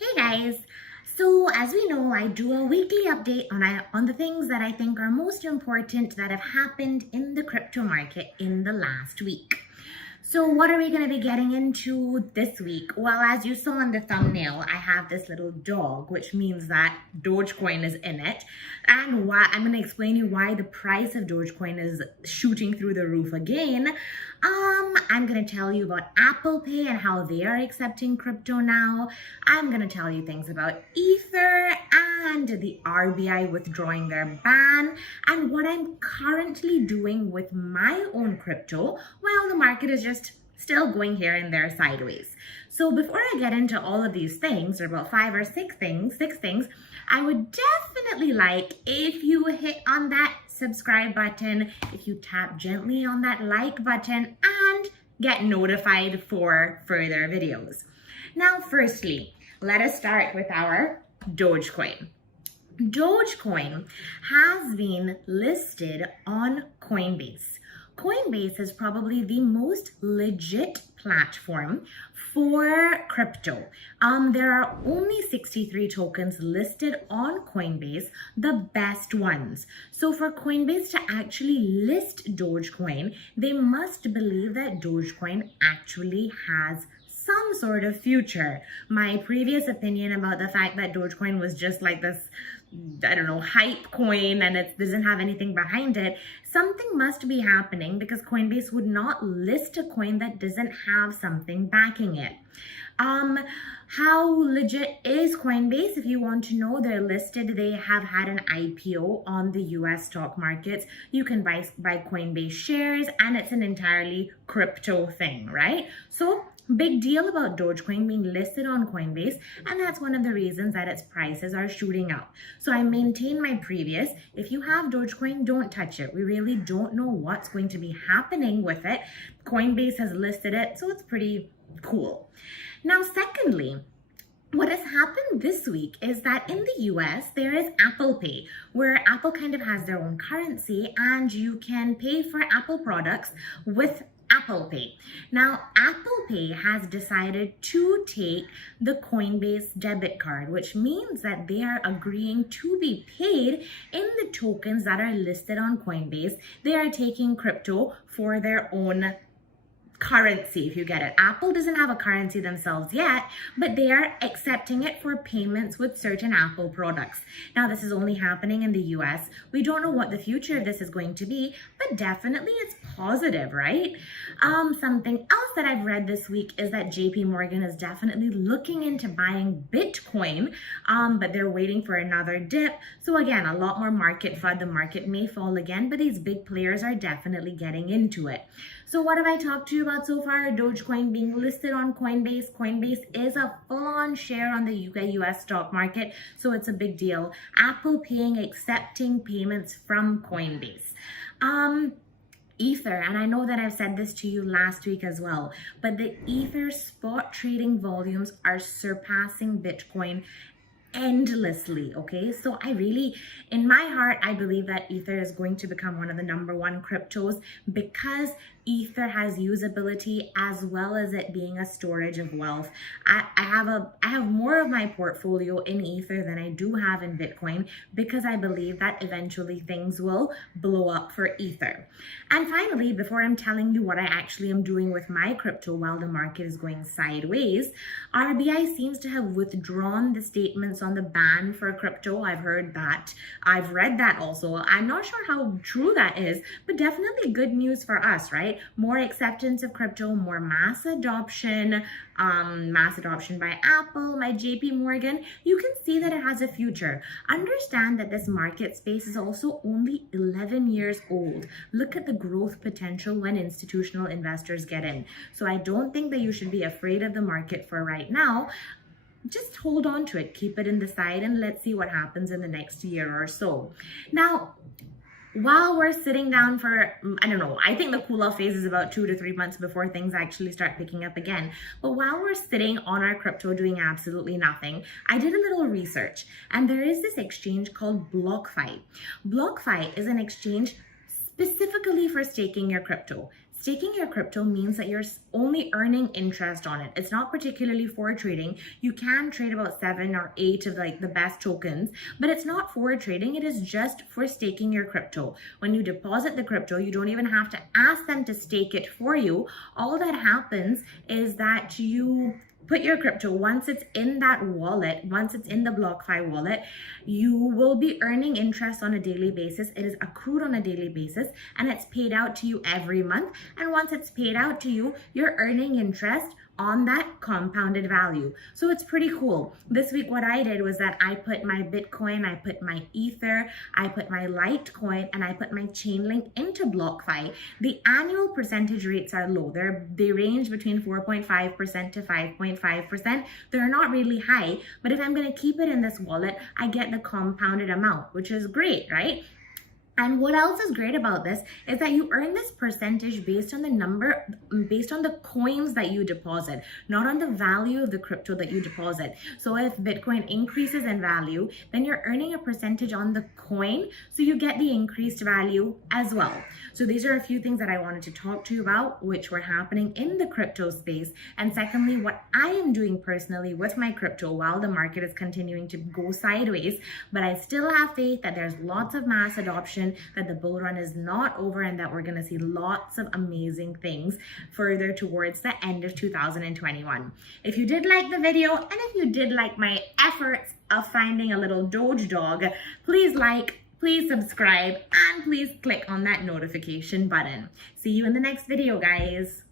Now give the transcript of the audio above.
Hey guys! So as we know, I do a weekly update on the things that I think are most important that have happened in the crypto market in the last week. So what are we going to be getting into this week? Well, as you saw in the thumbnail, I have this little dog, which means that Dogecoin is in it. And why I'm going to explain you why the price of Dogecoin is shooting through the roof again. I'm going to tell you about Apple Pay and how they are accepting crypto now. I'm going to tell you things about Ether and the RBI withdrawing their ban and what I'm currently doing with my own crypto while the market is just still going here and there sideways. So before I get into all of these things, or about six things, I would definitely like if you hit on that subscribe button, if you tap gently on that like button and get notified for further videos. Now, firstly, let us start with our Dogecoin. Dogecoin has been listed on Coinbase. Coinbase is probably the most legit platform for crypto. There are only 63 tokens listed on Coinbase, the best ones. So for Coinbase to actually list Dogecoin, they must believe that Dogecoin actually has some sort of future. My previous opinion about the fact that Dogecoin was just like this, I don't know, hype coin and it doesn't have anything behind it, something must be happening because Coinbase would not list a coin that doesn't have something backing it. How legit is Coinbase? If you want to know, they're listed. They have had an IPO on the US stock markets. You can buy Coinbase shares and it's an entirely crypto thing, right? So big deal about Dogecoin being listed on Coinbase, and that's one of the reasons that its prices are shooting up. So I maintain my previous, if you have Dogecoin, don't touch it. We really don't know what's going to be happening with it. Coinbase has listed it, so it's pretty cool. Now, secondly, what has happened this week is that in the US, there is Apple Pay, where Apple kind of has their own currency and you can pay for Apple products with Apple Pay. Now, Apple Pay has decided to take the Coinbase debit card, which means that they are agreeing to be paid in the tokens that are listed on Coinbase. They are taking crypto for their own currency, if you get it. Apple doesn't have a currency themselves yet, but they are accepting it for payments with certain Apple products. Now, this is only happening in the US. We don't know what the future of this is going to be, but definitely it's positive, right? Something else that I've read this week is that JP Morgan is definitely looking into buying Bitcoin, but they're waiting for another dip. So again, a lot more market FUD. The market may fall again, but these big players are definitely getting into it. So what have I talked to you about so far? Dogecoin being listed on Coinbase. Coinbase is a full-on share on the UK US stock market, so it's a big deal. Apple Paying, accepting payments from Coinbase. Ether, and I know that I've said this to you last week as well, but the Ether spot trading volumes are surpassing Bitcoin endlessly. Okay, so I really, in my heart, I believe that Ether is going to become one of the #1 cryptos because Ether has usability as well as it being a storage of wealth. I have more of my portfolio in Ether than I do have in Bitcoin because I believe that eventually things will blow up for Ether. And finally, before I'm telling you what I actually am doing with my crypto while the market is going sideways, RBI seems to have withdrawn the statements on the ban for crypto. I've heard that. I've read that also. I'm not sure how true that is, but definitely good news for us, right? More acceptance of crypto, more mass adoption by Apple, by JP Morgan. You can see that it has a future. Understand that this market space is also only 11 years old. Look at the growth potential when institutional investors get in. So I don't think that you should be afraid of the market for right now. Just hold on to it, keep it in the side, and let's see what happens in the next year or so. Now, while we're sitting down for, I don't know, I think the cool off phase is about 2 to 3 months before things actually start picking up again. But while we're sitting on our crypto doing absolutely nothing, I did a little research and there is this exchange called BlockFi. BlockFi is an exchange specifically for staking your crypto. Staking your crypto means that you're only earning interest on it. It's not particularly for trading. You can trade about 7 or 8 of like the best tokens, but it's not for trading. It is just for staking your crypto. When you deposit the crypto, you don't even have to ask them to stake it for you. All that happens is that you put your crypto, once it's in that wallet, once it's in the BlockFi wallet, you will be earning interest on a daily basis. It is accrued on a daily basis and it's paid out to you every month. And once it's paid out to you, you're earning interest on that compounded value. So it's pretty cool. This week, what I did was that I put my Bitcoin, I put my Ether, I put my Litecoin, and I put my Chainlink into BlockFi. The annual percentage rates are low. They range between 4.5% to 5.5%. They're not really high, but if I'm gonna keep it in this wallet, I get the compounded amount, which is great, right? And what else is great about this is that you earn this percentage based on the coins that you deposit, not on the value of the crypto that you deposit. So if Bitcoin increases in value, then you're earning a percentage on the coin, so you get the increased value as well. So these are a few things that I wanted to talk to you about, which were happening in the crypto space. And secondly, what I am doing personally with my crypto while the market is continuing to go sideways, but I still have faith that there's lots of mass adoption, that the bull run is not over, and that we're going to see lots of amazing things further towards the end of 2021. If you did like the video, and if you did like my efforts of finding a little Doge dog, please like, please subscribe, and please click on that notification button. See you in the next video, guys.